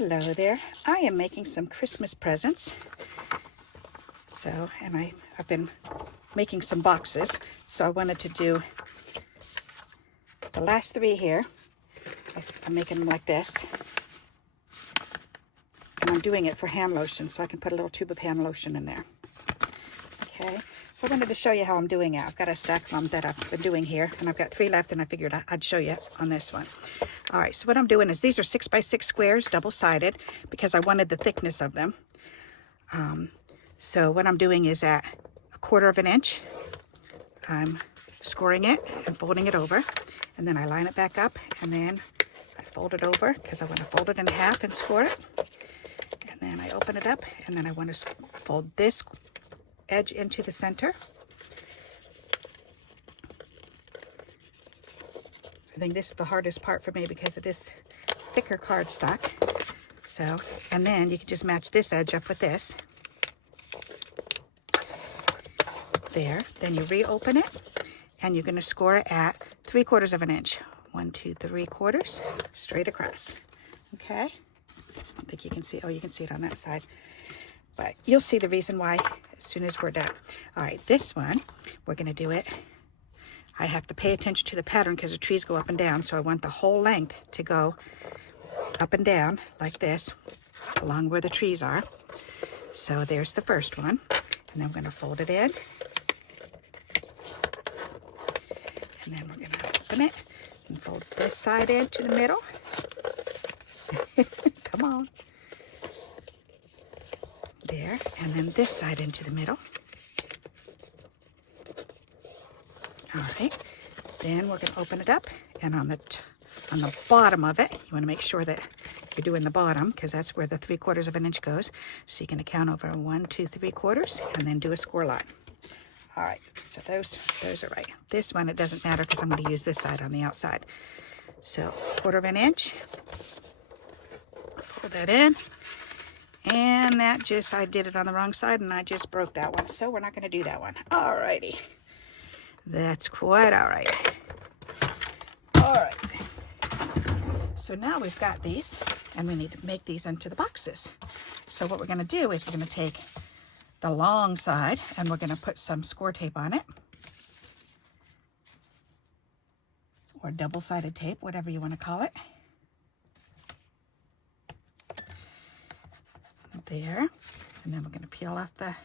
Hello there. I am making some Christmas presents. And I've been making some boxes. So I wanted to do the last three here. I'm making them like this. And I'm doing it for hand lotion, so I can put a little tube of hand lotion in there. Okay, so I wanted to show you how I'm doing it. I've got a stack of them that I've been doing here, and I've got 3 left, and I figured I'd show you on this one. All right, so what I'm doing is these are 6 by 6 squares, double-sided, because I wanted the thickness of them. So what I'm doing is at 1/4 of an inch, I'm scoring it and folding it over, and then I line it back up, and then I fold it over because I want to fold it in half and score it. And then I open it up, and then I want to fold this edge into the center. I think this is the hardest part for me because it is thicker cardstock. So, and then you can just match this edge up with this. There, then you reopen it, and you're going to score it at 3/4 of an inch. 1, 2, 3/4, straight across. Okay? I don't think you can see, oh, you can see it on that side. But you'll see the reason why as soon as we're done. All right, this one, we're going to do it. I have to pay attention to the pattern because the trees go up and down, so I want the whole length to go up and down like this, along where the trees are. So there's the first one, and then I'm going to fold it in, and then we're going to open it and fold this side into the middle. Come on. There, and then this side into the middle. All right, then we're going to open it up, and on the bottom of it, you want to make sure that you're doing the bottom because that's where the 3/4 of an inch goes. So you're going to count over 1, 2, 3/4, and then do a score line. All right, so those are right. This one, it doesn't matter because I'm going to use this side on the outside. So 1/4 of an inch, put that in, and that just, I did it on the wrong side, and I just broke that one. So we're not going to do that one. All righty. That's quite all right. All right. So now we've got these, and we need to make these into the boxes. So what we're going to do is we're going to take the long side, and we're going to put some score tape on it, or double-sided tape, whatever you want to call it. There. And then we're going to peel off the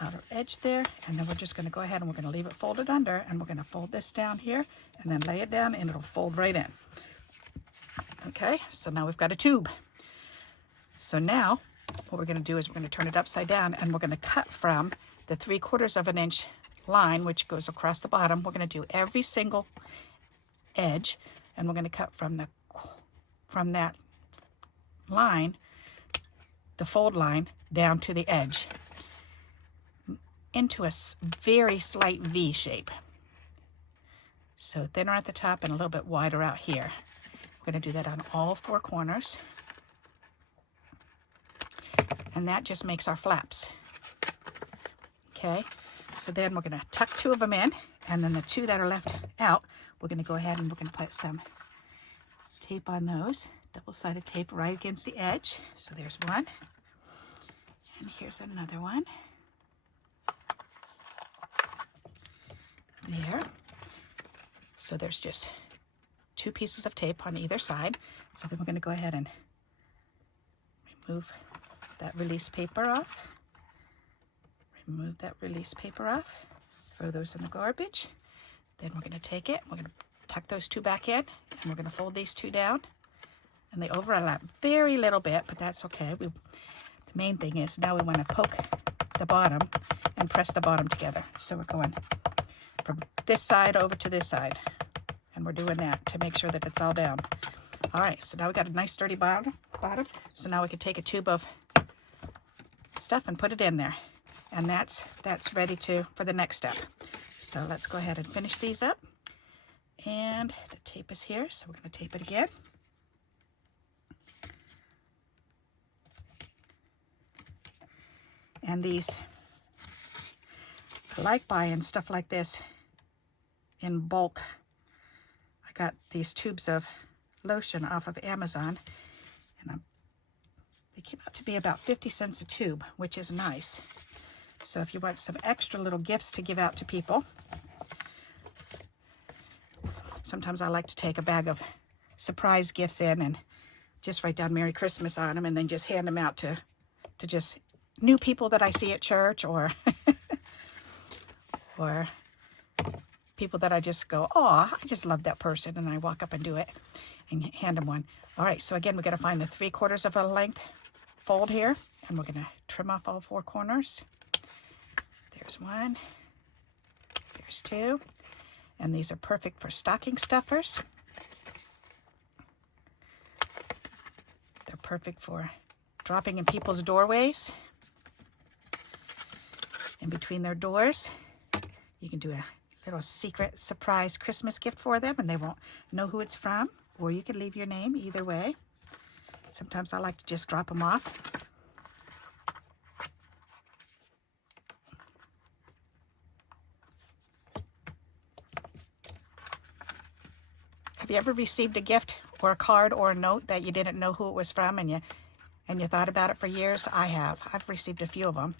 outer edge there, and then we're just going to go ahead and we're going to leave it folded under, and we're going to fold this down here and then lay it down, and it'll fold right in. Okay, so now we've got a tube. So now what we're going to do is we're going to turn it upside down, and we're going to cut from the 3/4 of an inch line, which goes across the bottom. We're going to do every single edge, and we're going to cut from that line, the fold line, down to the edge into a very slight V shape. So thinner at the top and a little bit wider out here. We're going to do that on all 4 corners. And that just makes our flaps. Okay, so then we're going to tuck 2 of them in, and then the 2 that are left out, we're going to go ahead and we're going to put some tape on those, double-sided tape right against the edge. So there's one, and here's another one. There. So there's just 2 pieces of tape on either side. So then we're going to go ahead and remove that release paper off. Remove that release paper off. Throw those in the garbage. Then we're going to take it. We're going to tuck those 2 back in, and we're going to fold these 2 down. And they overlap very little bit, but that's okay. The main thing is now we want to poke the bottom and press the bottom together. So we're going from this side over to this side, and we're doing that to make sure that it's all down. All right, so now we've got a nice sturdy bottom. So now we can take a tube of stuff and put it in there, and that's ready for the next step. So let's go ahead and finish these up. And the tape is here, so we're going to tape it again. And these, I like buying stuff like this in bulk. I got these tubes of lotion off of Amazon, and they came out to be about 50 cents a tube, which is nice. So if you want some extra little gifts to give out to people, sometimes I like to take a bag of surprise gifts in and just write down Merry Christmas on them and then just hand them out to just new people that I see at church, or or people that I just go, oh, I just love that person, and I walk up and do it and hand them one. All right, so again, we're going to find the 3/4 of a length fold here, and we're going to trim off all 4 corners. There's 1, there's 2, and these are perfect for stocking stuffers. They're perfect for dropping in people's doorways. In between their doors, you can do a little secret surprise Christmas gift for them, and they won't know who it's from, or you can leave your name, either way. Sometimes I like to just drop them off. Have you ever received a gift or a card or a note that you didn't know who it was from, and you thought about it for years? I have. I've received a few of them.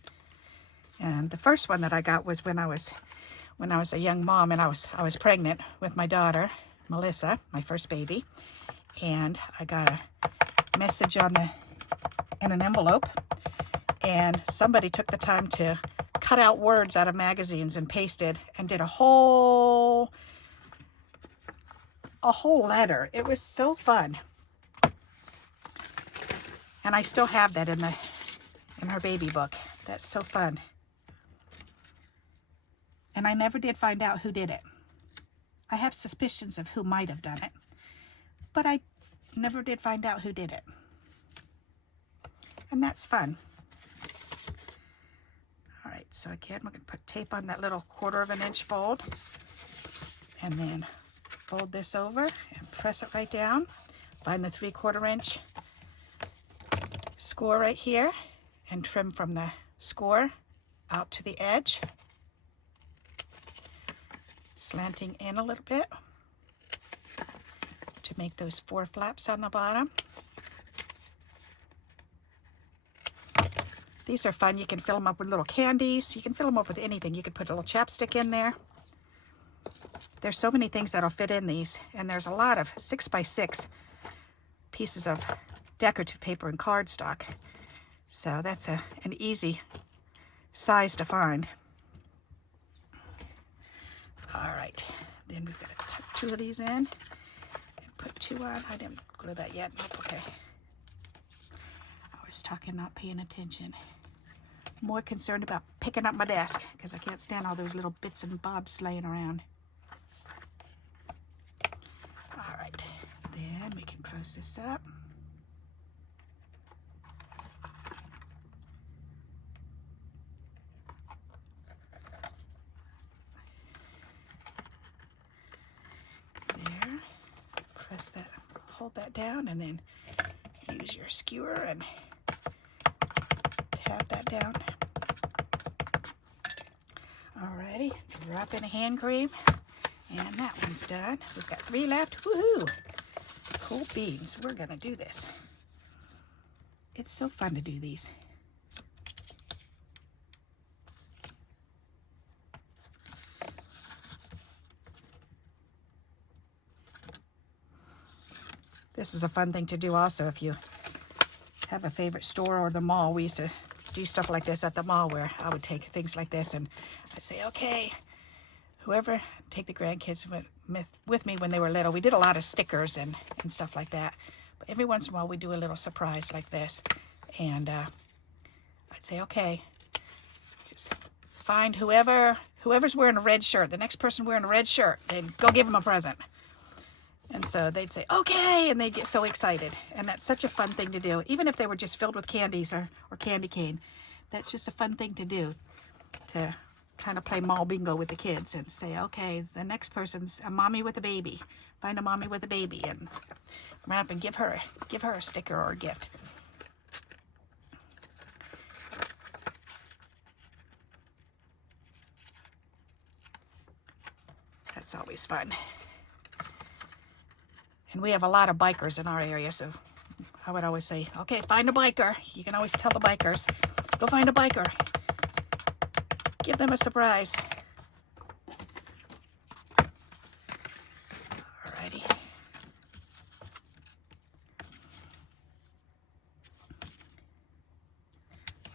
And the first one that I got was when I was a young mom, and I was pregnant with my daughter, Melissa, my first baby. And I got a message in an envelope, and somebody took the time to cut out words out of magazines and pasted and did a whole letter. It was so fun. And I still have that in her baby book. That's so fun. And I never did find out who did it. I have suspicions of who might have done it, but I never did find out who did it. And that's fun. All right, so again, we're going to put tape on that little 1/4 inch fold, and then fold this over and press it right down. Find the 3/4 inch score right here and trim from the score out to the edge, slanting in a little bit to make those 4 flaps on the bottom. These are fun. You can fill them up with little candies. You can fill them up with anything. You could put a little chapstick in there. There's so many things that'll fit in these, and there's a lot of 6x6 pieces of decorative paper and cardstock. So that's an easy size to find. All right, then we've got to tuck 2 of these in and put 2 on. I didn't glue that yet. Nope, okay. I was talking, not paying attention. More concerned about picking up my desk because I can't stand all those little bits and bobs laying around. All right, then we can close this up. There, press that, hold that down, and then use your skewer and tap that down. Alrighty, drop in a hand cream, and that one's done. We've got 3 left. Woohoo! Cool beans. We're gonna do this. It's so fun to do these. This is a fun thing to do also if you have a favorite store or the mall. We used to do stuff like this at the mall where I would take things like this and I'd say, okay, whoever, take the grandkids with me when they were little. We did a lot of stickers and stuff like that. But every once in a while we do a little surprise like this. And I'd say, okay, just find whoever's wearing a red shirt, the next person wearing a red shirt, then go give them a present. And so they'd say, okay, and they'd get so excited. And that's such a fun thing to do. Even if they were just filled with candies or candy cane, that's just a fun thing to do, to kind of play mall bingo with the kids and say, okay, the next person's a mommy with a baby. Find a mommy with a baby and run up and give her a sticker or a gift. That's always fun. And we have a lot of bikers in our area, so I would always say, okay, find a biker. You can always tell the bikers, go find a biker. Give them a surprise. Alrighty.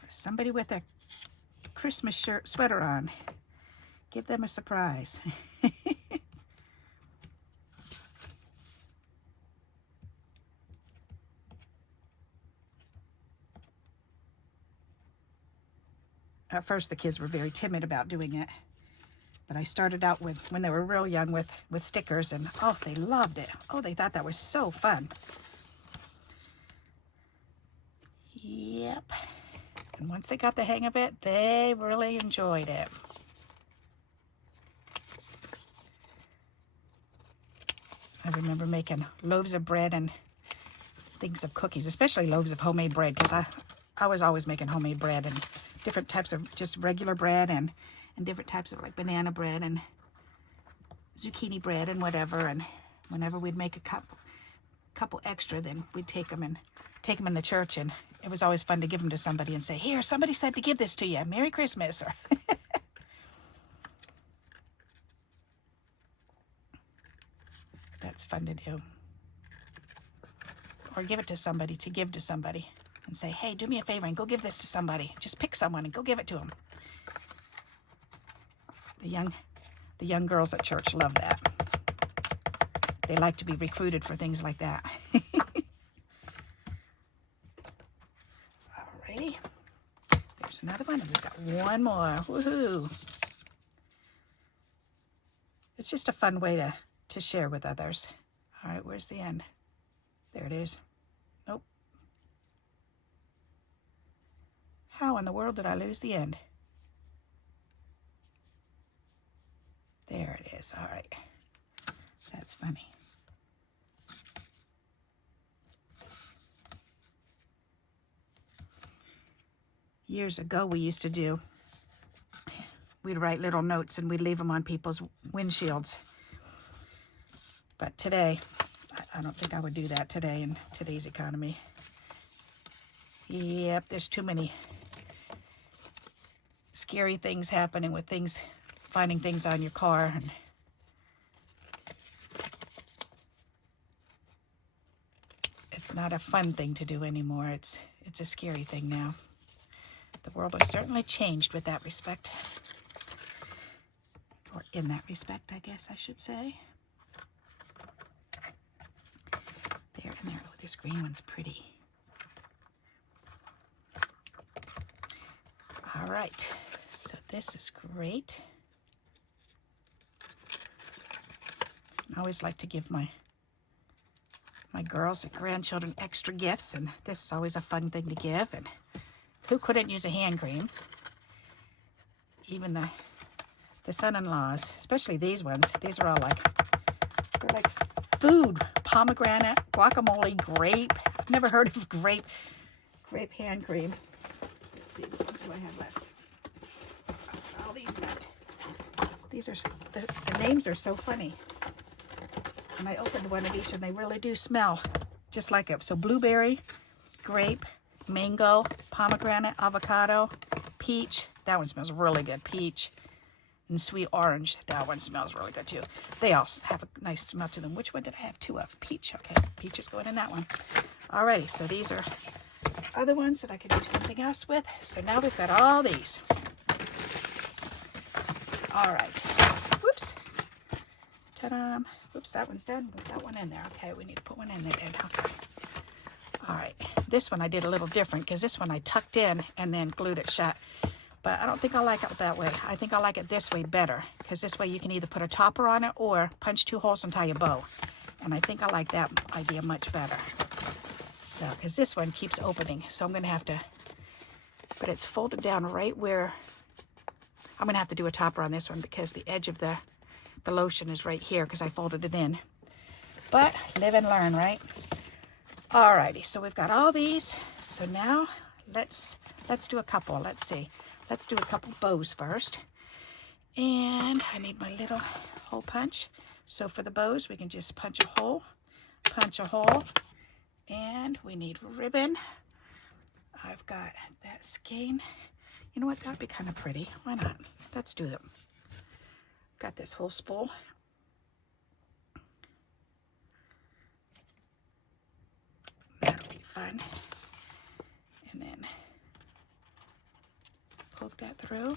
Somebody with a Christmas sweater on. Give them a surprise. At first, the kids were very timid about doing it. But I started out with, when they were real young, with stickers, and oh, they loved it. Oh, they thought that was so fun. Yep. And once they got the hang of it, they really enjoyed it. I remember making loaves of bread and things of cookies, especially loaves of homemade bread, because I was always making homemade bread and different types of just regular bread and different types of like banana bread and zucchini bread and whatever. And whenever we'd make a couple extra, then we'd take them in the church, and it was always fun to give them to somebody and say, here, somebody said to give this to you. Merry Christmas. Or that's fun to do. Or give it to somebody, to give to somebody, and say, hey, do me a favor and go give this to somebody. Just pick someone and go give it to them. The young girls at church love that. They like to be recruited for things like that. Alrighty. There's another one, and we've got one more. Woohoo! It's just a fun way to share with others. All right, where's the end? There it is. Nope. How in the world did I lose the end? There it is. All right. That's funny. Years ago, we'd write little notes and we'd leave them on people's windshields. But today, I don't think I would do that today in today's economy. Yep, there's too many scary things happening with things, finding things on your car. And it's not a fun thing to do anymore. It's a scary thing now. The world has certainly changed with that respect. Or in that respect, I guess I should say. There and there. Oh, this green one's pretty. All right. So this is great. I always like to give my girls and grandchildren extra gifts, and this is always a fun thing to give. And who couldn't use a hand cream? Even the son-in-laws, especially these ones. These are all they're like food. Pomegranate, guacamole, grape. I've never heard of grape hand cream. Let's see, what do I have left? All these left. These are, the names are so funny. And I opened one of each, and they really do smell just like it. So blueberry, grape, mango, pomegranate, avocado, peach. That one smells really good. Peach and sweet orange. That one smells really good too. They all have a nice smell to them. Which one did I have two of? Peach. Okay, peach is going in that one. Alrighty, so these are other ones that I could do something else with. So now we've got all these. All right. Whoops. Ta-da. Whoops, that one's done. Put that one in there. Okay, we need to put one in there now. All right. This one I did a little different because this one I tucked in and then glued it shut. But I don't think I like it that way. I think I like it this way better because this way you can either put a topper on it or punch 2 holes and tie a bow. And I think I like that idea much better. So, because this one keeps opening. So I'm going to have to, but it's folded down right where, I'm going to have to do a topper on this one because the edge of the lotion is right here because I folded it in. But live and learn, right? Alrighty, so we've got all these. So now let's do a couple. Let's see. Let's do a couple bows first. And I need my little hole punch. So for the bows, we can just punch a hole punch a hole. And we need ribbon. I've got that skein. You know what? That'd be kind of pretty. Why not? Let's do them. Got this whole spool. That'll be fun. And then poke that through.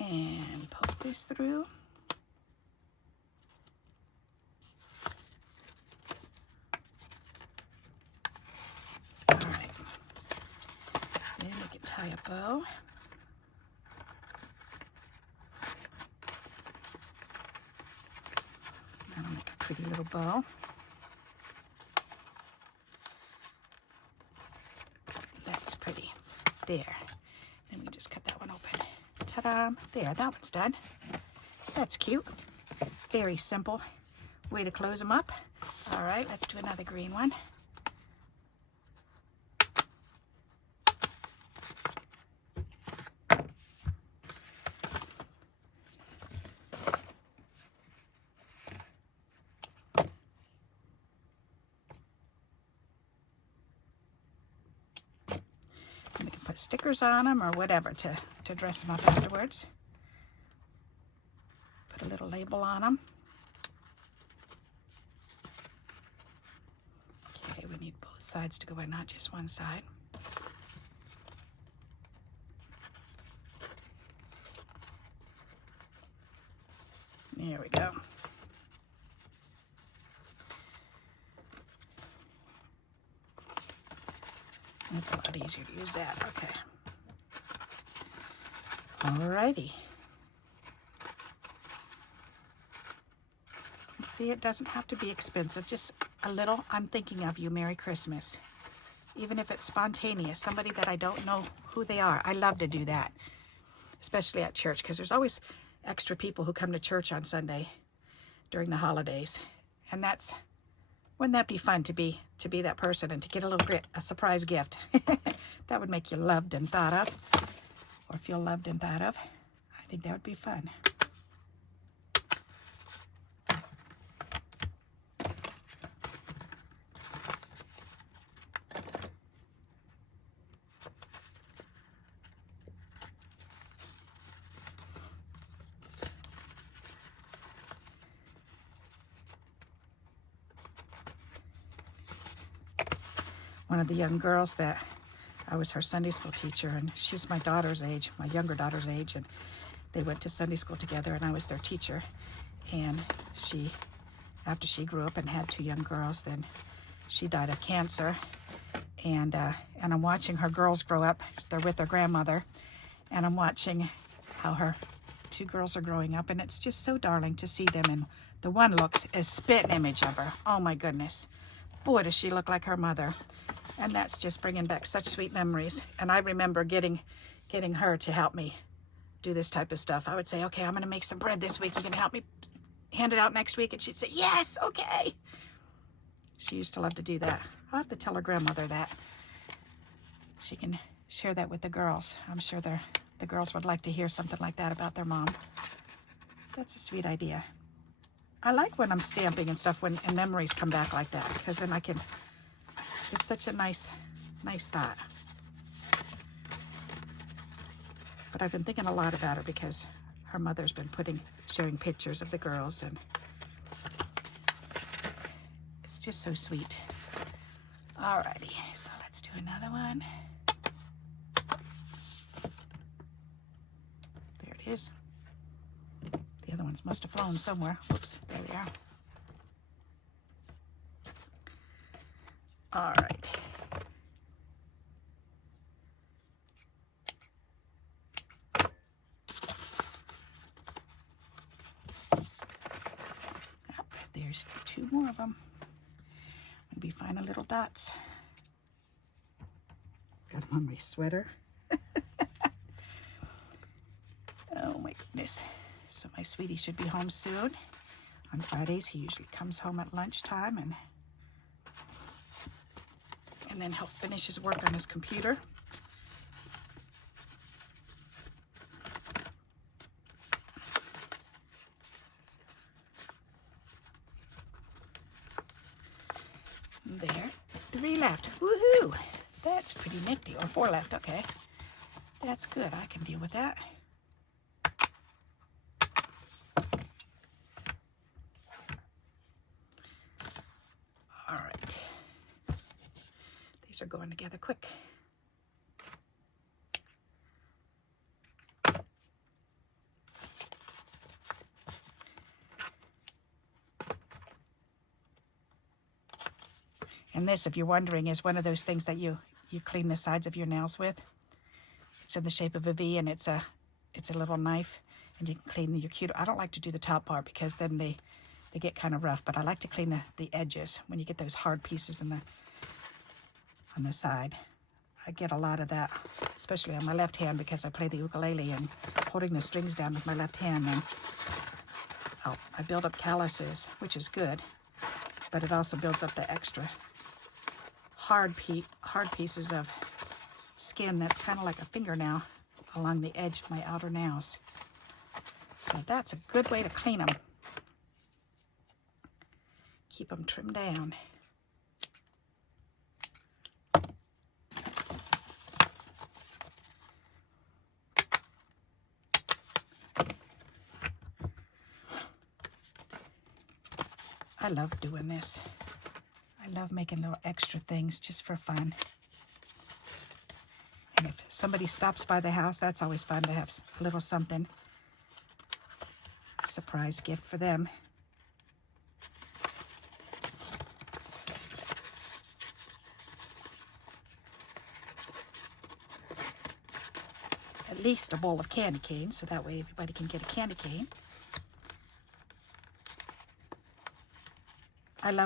And poke this through. All right. Then we can tie a bow. That'll make a pretty little bow. That's pretty. There. Then we just cut that one open. Ta-da! There, that one's done. That's cute. Very simple way to close them up. All right, let's do another green one. And we can put stickers on them or whatever to dress them up afterwards. Put a little label on them. Okay, we need both sides to go in, not just one side. There we go. It's a lot easier to use that. Okay. Alrighty. See, it doesn't have to be expensive, just a little, I'm thinking of you, Merry Christmas. Even if it's spontaneous, somebody that I don't know who they are. I love to do that, especially at church, because there's always extra people who come to church on Sunday during the holidays. And wouldn't that be fun to be that person and to get a surprise gift? That would make you loved and thought of, or feel loved and thought of. I think that would be fun. One of the young girls that I was her Sunday school teacher, and she's my daughter's age, my younger daughter's age, and they went to Sunday school together, and I was their teacher. And after she grew up and had two young girls, then she died of cancer. And I'm watching her girls grow up. They're with their grandmother, and I'm watching how her two girls are growing up, and it's just so darling to see them. And the one looks a spit image of her. Oh my goodness, boy, does she look like her mother. And that's just bringing back such sweet memories. And I remember getting her to help me do this type of stuff. I would say, okay, I'm going to make some bread this week. You can help me hand it out next week? And she'd say, yes, okay. She used to love to do that. I'll have to tell her grandmother that. She can share that with the girls. I'm sure the girls would like to hear something like that about their mom. That's a sweet idea. I like when I'm stamping and stuff and memories come back like that, because then I can... It's such a nice thought. But I've been thinking a lot about her because her mother's been sharing pictures of the girls, and it's just so sweet. Alrighty, so let's do another one. There it is. The other ones must have flown somewhere. Whoops, there they are. All right. Oh, there's two more of them. Maybe find little dots. Got them on my sweater. Oh my goodness. So my sweetie should be home soon. On Fridays, he usually comes home at lunchtime, and then he'll finish his work on his computer. 3 left. Woohoo! That's pretty nifty. Or 4 left. Okay. That's good. I can deal with that. All right. These are going together quick. And this, if you're wondering, is one of those things that you clean the sides of your nails with. It's in the shape of a V, and it's a little knife, and you can clean your cuticle. I don't like to do the top part because then they get kind of rough, but I like to clean the edges when you get those hard pieces on the side. I get a lot of that, especially on my left hand because I play the ukulele and holding the strings down with my left hand, and I build up calluses, which is good, but it also builds up the extra hard pieces of skin that's kind of like a fingernail along the edge of my outer nails. So that's a good way to clean them. Keep them trimmed down. I love doing this. I love making little extra things just for fun. And if somebody stops by the house, that's always fun to have a little something. A surprise gift for them. At least a bowl of candy canes, so that way everybody can get a candy cane.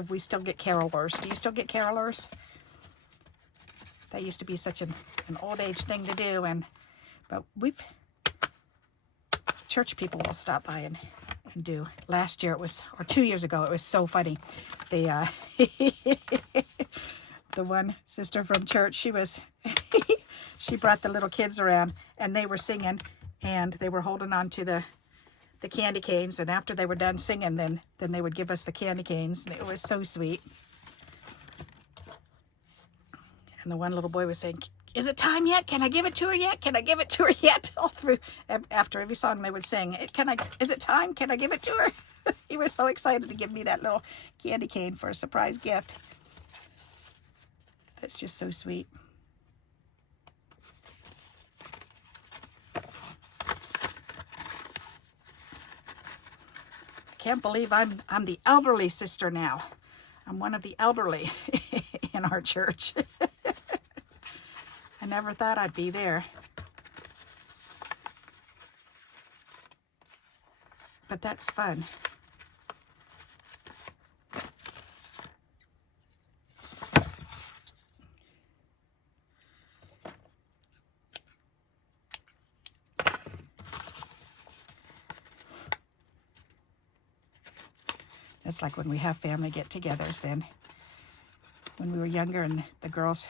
We still get carolers. Do you still get carolers? That used to be such an old age thing to do, but church people will stop by and do. Last year or 2 years ago, it was so funny. The one sister from church, she brought the little kids around, and they were singing, and they were holding on to the candy canes, and after they were done singing, then they would give us the candy canes, and it was so sweet. And the one little boy was saying, "Is it time yet? Can I give it to her yet? Can I give it to her yet?" All through, after every song they would sing, "Is it time? Can I give it to her?" He was so excited to give me that little candy cane for a surprise gift. That's just so sweet. Can't believe I'm the elderly sister now. I'm one of the elderly in our church. I never thought I'd be there. But that's fun. It's like when we have family get-togethers then. When we were younger and the girls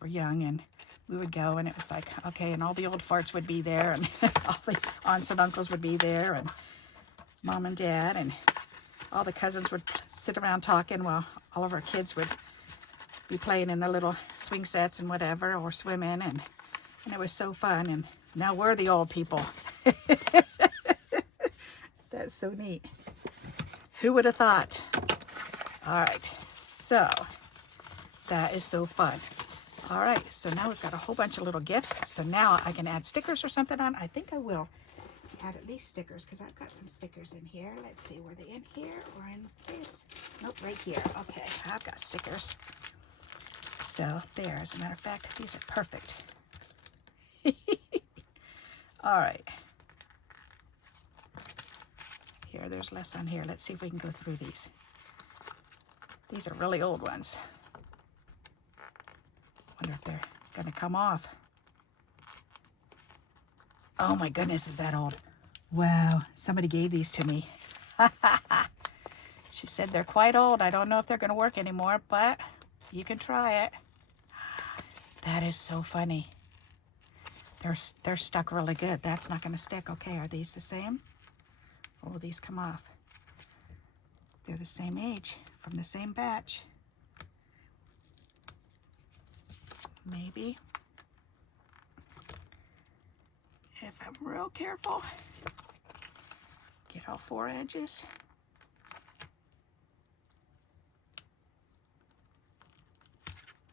were young, and we would go, and it was like, okay, and all the old farts would be there, and all the aunts and uncles would be there, and mom and dad, and all the cousins would sit around talking while all of our kids would be playing in the little swing sets and whatever, or swimming, and it was so fun. And now we're the old people. That's so neat. Who would have thought? All right, so that is so fun. All right, so now we've got a whole bunch of little gifts. So now I can add stickers or something on. I think I will add at least stickers because I've got some stickers in here. Let's see, were they in here or in this? Nope, right here. Okay, I've got stickers. So there, as a matter of fact, these are perfect. All right. Here, there's less on here. Let's see if we can go through these. These are really old ones. Wonder if they're gonna come off. Oh my goodness, is that old? Wow, somebody gave these to me. She said they're quite old. I don't know if they're gonna work anymore, but you can try it. That is so funny. They're stuck really good. That's not gonna stick. Okay, are these the same? Or will these come off? They're the same age, from the same batch. maybe. If I'm real careful, get all 4 edges.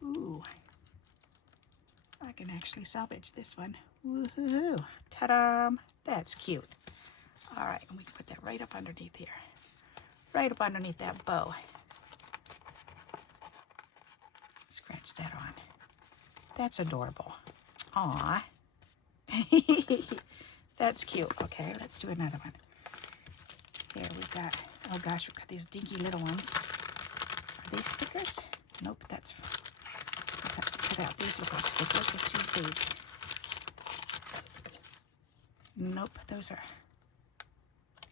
Ooh, I can actually salvage this one. Woohoo! Ta-da! That's cute. All right, and we can put that right up underneath here. Right up underneath that bow. Scratch that on. That's adorable. Aw. That's cute. Okay, let's do another one. Here we've got, oh gosh, we've got these dinky little ones. Are these stickers? Nope, that's, let's have to cut out. These look like stickers. Let's use these. Nope, those are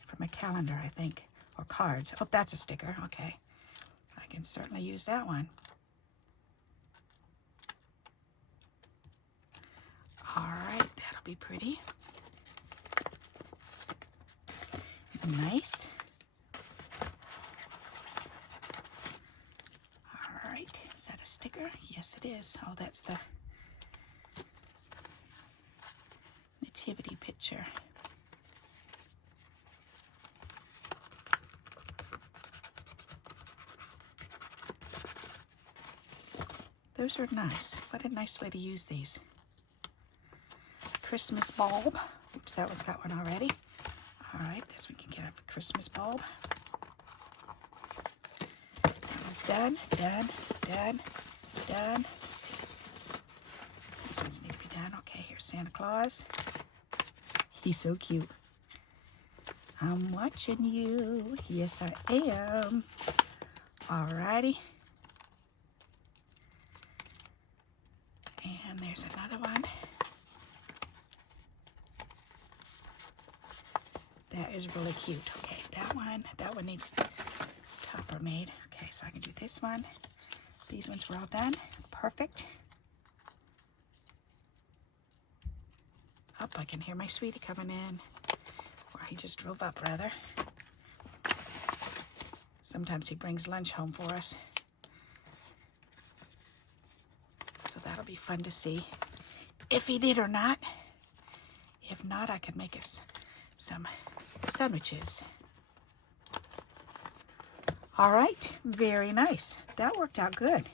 from a calendar, I think, or cards. Oh, that's a sticker. Okay, I can certainly use that one. All right, that'll be pretty. Nice. All right, is that a sticker? Yes, it is. Oh, that's the nativity picture. Those are nice. What a nice way to use these. Christmas bulb. Oops, that one's got one already. All right, this one can get up a Christmas bulb. That one's done, done, done, done. These ones need to be done. Okay, here's Santa Claus. He's so cute. I'm watching you. Yes, I am. All righty. And there's another one. That is really cute. Okay, that one needs topper made. Okay, so I can do this one. These ones were all done. Perfect. Up, I can hear my sweetie coming in. Or he just drove up, rather. Sometimes he brings lunch home for us. So that'll be fun to see if he did or not. If not, I can make us some sandwiches. All right, very nice. That worked out good.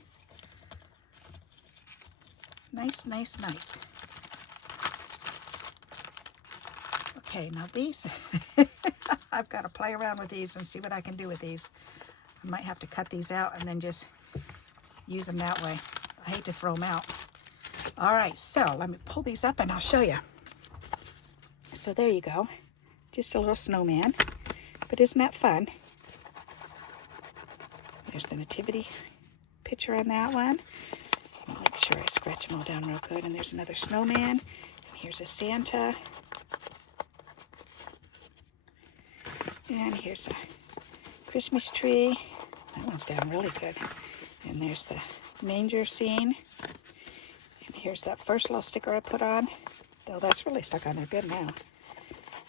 Nice, nice, nice. Okay, now these, I've got to play around with these and see what I can do with these. I might have to cut these out and then just use them that way. I hate to throw them out. All right, so let me pull these up and I'll show you. So there you go. Just a little snowman. But isn't that fun? There's the nativity picture on that one. I'll make sure I scratch them all down real good. And there's another snowman. And here's a Santa. And here's a Christmas tree. That one's down really good. And there's the manger scene. And here's that first little sticker I put on. Though that's really stuck on there good now.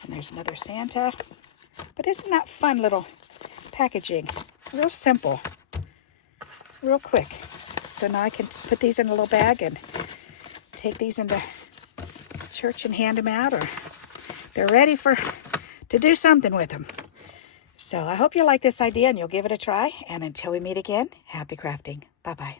And there's another Santa. But isn't that fun little packaging? Real simple. Real quick. So now I can put these in a little bag and take these into church and hand them out, or they're ready to do something with them. So I hope you like this idea and you'll give it a try. And until we meet again, happy crafting. Bye-bye.